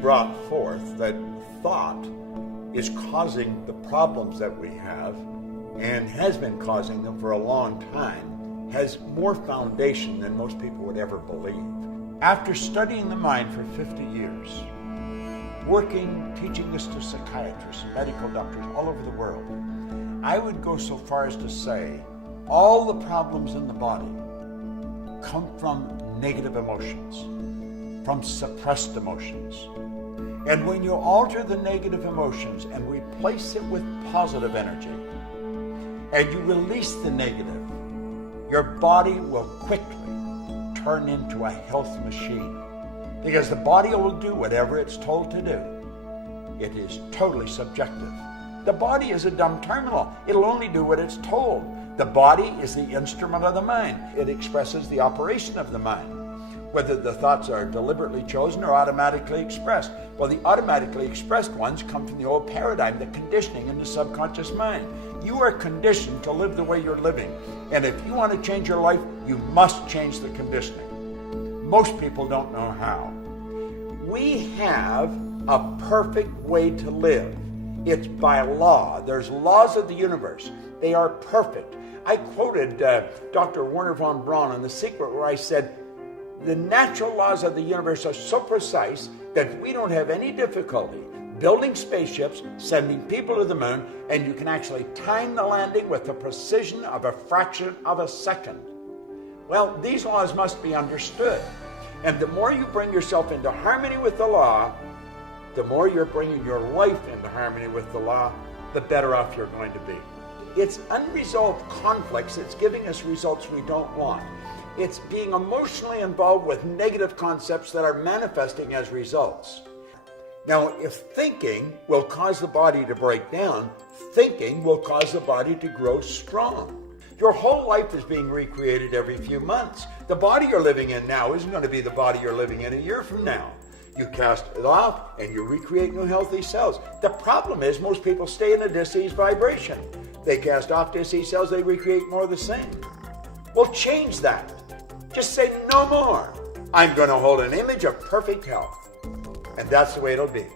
brought forth that thought is causing the problems that we have and has been causing them for a long time has more foundation than most people would ever believe. After studying the mind for 50 years, working, teaching this to psychiatrists, medical doctors all over the world, I would go so far as to say all the problems in the body come from negative emotions, from suppressed emotions. And when you alter the negative emotions and replace it with positive energy, and you release the negative, your body will quickly turn into a health machine. Because the body will do whatever it's told to do. It is totally subjective. The body is a dumb terminal. It'll only do what it's told. The body is the instrument of the mind. It expresses the operation of the mind, whether the thoughts are deliberately chosen or automatically expressed. Well, the automatically expressed ones come from the old paradigm, the conditioning in the subconscious mind. You are conditioned to live the way you're living. And if you want to change your life, you must change the conditioning. Most people don't know how. We have a perfect way to live. It's by law. There's laws of the universe. They are perfect. I quoted Dr. Werner von Braun on The Secret, where I said, the natural laws of the universe are so precise that we don't have any difficulty building spaceships, sending people to the moon, and you can actually time the landing with the precision of a fraction of a second. Well, these laws must be understood. And the more you bring yourself into harmony with the law, the more you're bringing your life into harmony with the law, the better off you're going to be. It's unresolved conflicts that's giving us results we don't want. It's being emotionally involved with negative concepts that are manifesting as results. Now, if thinking will cause the body to break down, thinking will cause the body to grow strong. Your whole life is being recreated every few months. The body you're living in now isn't going to be the body you're living in a year from now. You cast it off and you recreate new healthy cells. The problem is most people stay in a disease vibration. They cast off disease cells, they recreate more of the same. Well, change that. Just say no more. I'm going to hold an image of perfect health. And that's the way it'll be.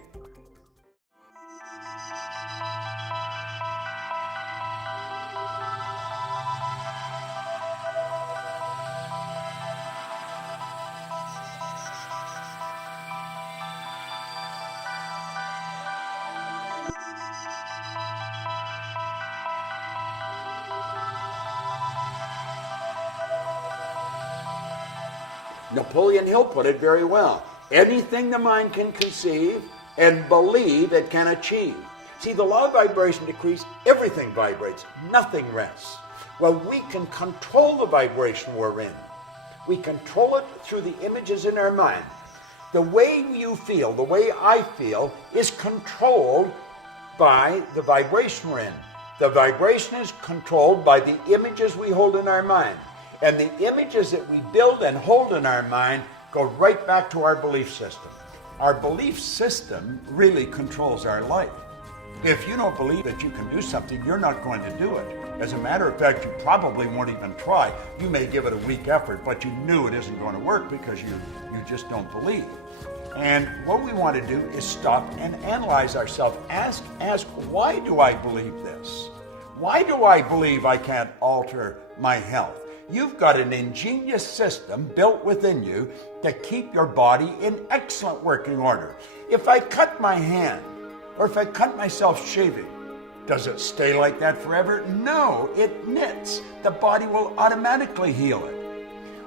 Napoleon Hill put it very well. Anything the mind can conceive and believe it can achieve. See, the law of vibration decrees, everything vibrates, nothing rests. Well, we can control the vibration we're in. We control it through the images in our mind. The way you feel, the way I feel, is controlled by the vibration we're in. The vibration is controlled by the images we hold in our mind. And the images that we build and hold in our mind go right back to our belief system. Our belief system really controls our life. If you don't believe that you can do something, you're not going to do it. As a matter of fact, you probably won't even try. You may give it a weak effort, but you knew it isn't going to work because you just don't believe. And what we want to do is stop and analyze ourselves. Ask, why do I believe this? Why do I believe I can't alter my health? You've got an ingenious system built within you to keep your body in excellent working order. If I cut my hand, or if I cut myself shaving, does it stay like that forever? No, it knits. The body will automatically heal it.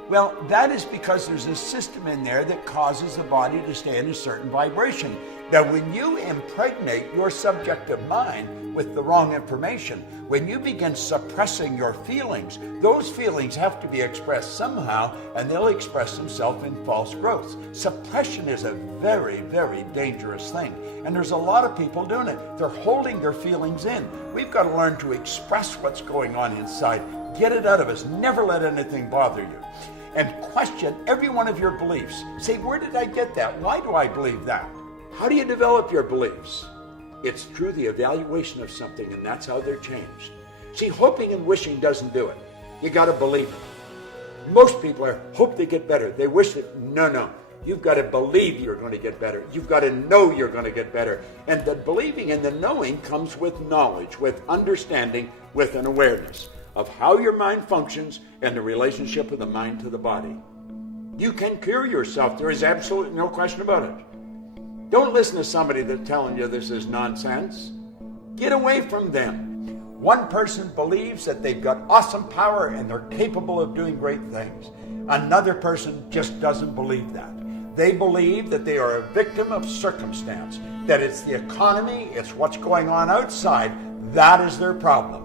Well, that is because there's a system in there that causes the body to stay in a certain vibration. Now, when you impregnate your subjective mind with the wrong information, when you begin suppressing your feelings, those feelings have to be expressed somehow, and they'll express themselves in false growths. Suppression is a very, very dangerous thing, and there's a lot of people doing it. They're holding their feelings in. We've got to learn to express what's going on inside. Get it out of us. Never let anything bother you. And question every one of your beliefs. Say, where did I get that? Why do I believe that? How do you develop your beliefs? It's through the evaluation of something, and that's how they're changed. See, hoping and wishing doesn't do it. You got to believe it. Most people hope they get better. They wish it. No. You've got to believe you're going to get better. You've got to know you're going to get better. And the believing and the knowing comes with knowledge, with understanding, with an awareness of how your mind functions and the relationship of the mind to the body. You can cure yourself. There is absolutely no question about it. Don't listen to somebody that's telling you this is nonsense. Get away from them. One person believes that they've got awesome power and they're capable of doing great things. Another person just doesn't believe that. They believe that they are a victim of circumstance, that it's the economy, it's what's going on outside, that is their problem.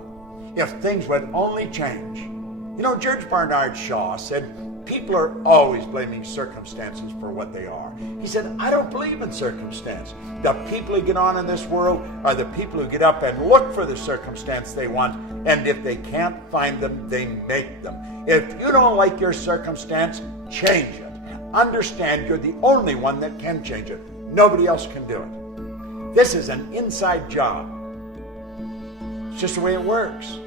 If things would only change. You know, George Bernard Shaw said, people are always blaming circumstances for what they are. He said, I don't believe in circumstance. The people who get on in this world are the people who get up and look for the circumstance they want, and if they can't find them, they make them. If you don't like your circumstance, change it. Understand you're the only one that can change it. Nobody else can do it. This is an inside job. It's just the way it works.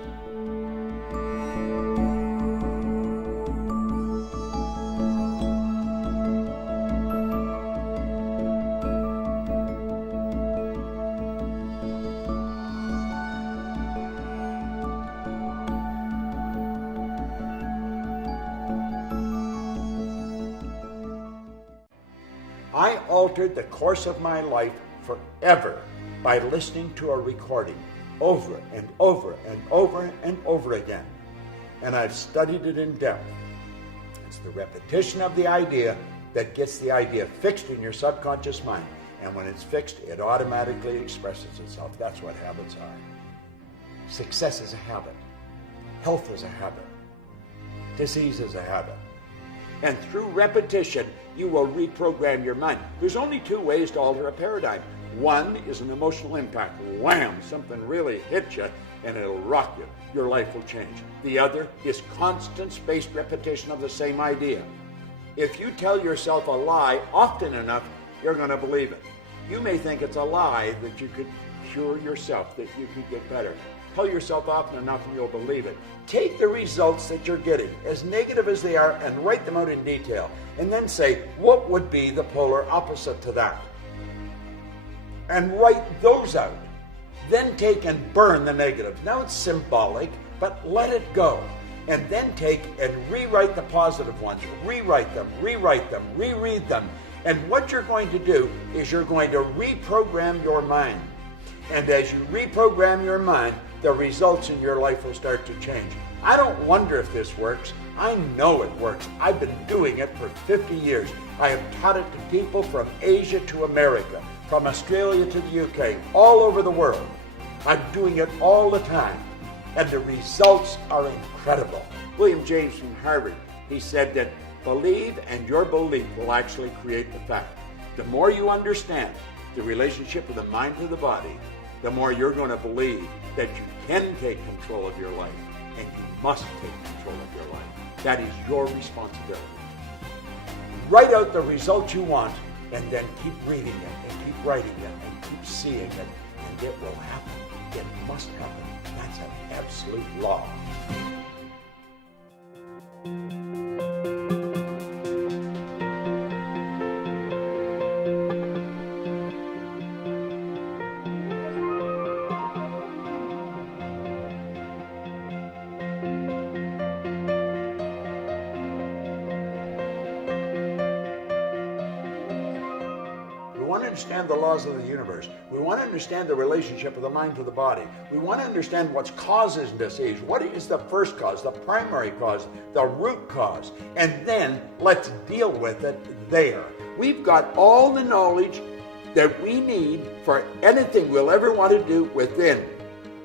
I altered the course of my life forever by listening to a recording over and over and over and over again. And I've studied it in depth. It's the repetition of the idea that gets the idea fixed in your subconscious mind. And when it's fixed, it automatically expresses itself. That's what habits are. Success is a habit. Health is a habit. Disease is a habit. And through repetition, you will reprogram your mind. There's only two ways to alter a paradigm. One is an emotional impact. Wham! Something really hits you and it'll rock you. Your life will change. The other is constant spaced repetition of the same idea. If you tell yourself a lie often enough, you're going to believe it. You may think it's a lie that you could cure yourself, that you could get better. Tell yourself often enough and you'll believe it. Take the results that you're getting, as negative as they are, and write them out in detail. And then say, what would be the polar opposite to that? And write those out. Then take and burn the negative. Now it's symbolic, but let it go. And then take and rewrite the positive ones. Rewrite them, reread them. And what you're going to do is you're going to reprogram your mind. And as you reprogram your mind, the results in your life will start to change. I don't wonder if this works. I know it works. I've been doing it for 50 years. I have taught it to people from Asia to America, from Australia to the UK, all over the world. I'm doing it all the time. And the results are incredible. William James from Harvard, he said that believe and your belief will actually create the fact. The more you understand the relationship of the mind to the body, the more you're going to believe that you can take control of your life, and you must take control of your life. That is your responsibility. Write out the results you want, and then keep reading it, and keep writing it, and keep seeing it, and it will happen. It must happen. That's an absolute law. We want to understand the laws of the universe. We want to understand the relationship of the mind to the body. We want to understand what's causes disease. What is the first cause, the primary cause, the root cause? And then let's deal with it there. We've got all the knowledge that we need for anything we'll ever want to do within.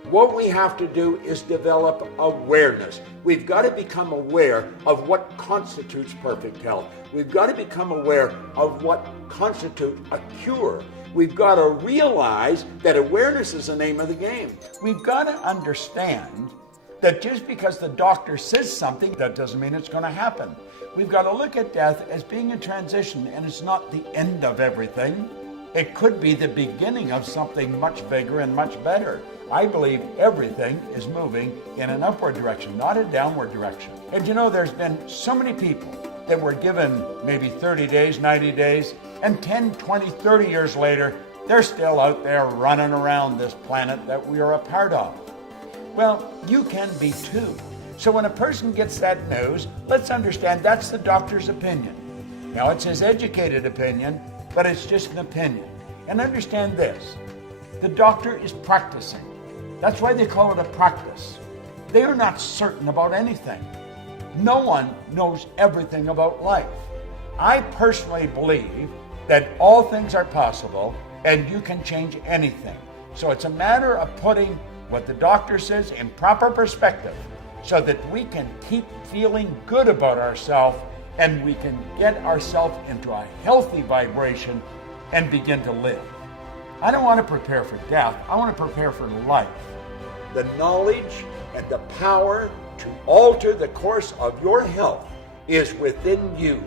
What we have to do is develop awareness. We've got to become aware of what constitutes perfect health. We've got to become aware of what constitutes a cure. We've got to realize that awareness is the name of the game. We've got to understand that just because the doctor says something, that doesn't mean it's going to happen. We've got to look at death as being a transition, and it's not the end of everything. It could be the beginning of something much bigger and much better. I believe everything is moving in an upward direction, not a downward direction. And you know, there's been so many people that were given maybe 30 days, 90 days, and 10, 20, 30 years later, they're still out there running around this planet that we are a part of. Well, you can be too. So when a person gets that news, let's understand that's the doctor's opinion. Now, it's his educated opinion, but it's just an opinion. And understand this, the doctor is practicing. That's why they call it a practice. They are not certain about anything. No one knows everything about life. I personally believe that all things are possible and you can change anything. So it's a matter of putting what the doctor says in proper perspective so that we can keep feeling good about ourselves and we can get ourselves into a healthy vibration and begin to live. I don't want to prepare for death. I want to prepare for life. The knowledge and the power to alter the course of your health is within you.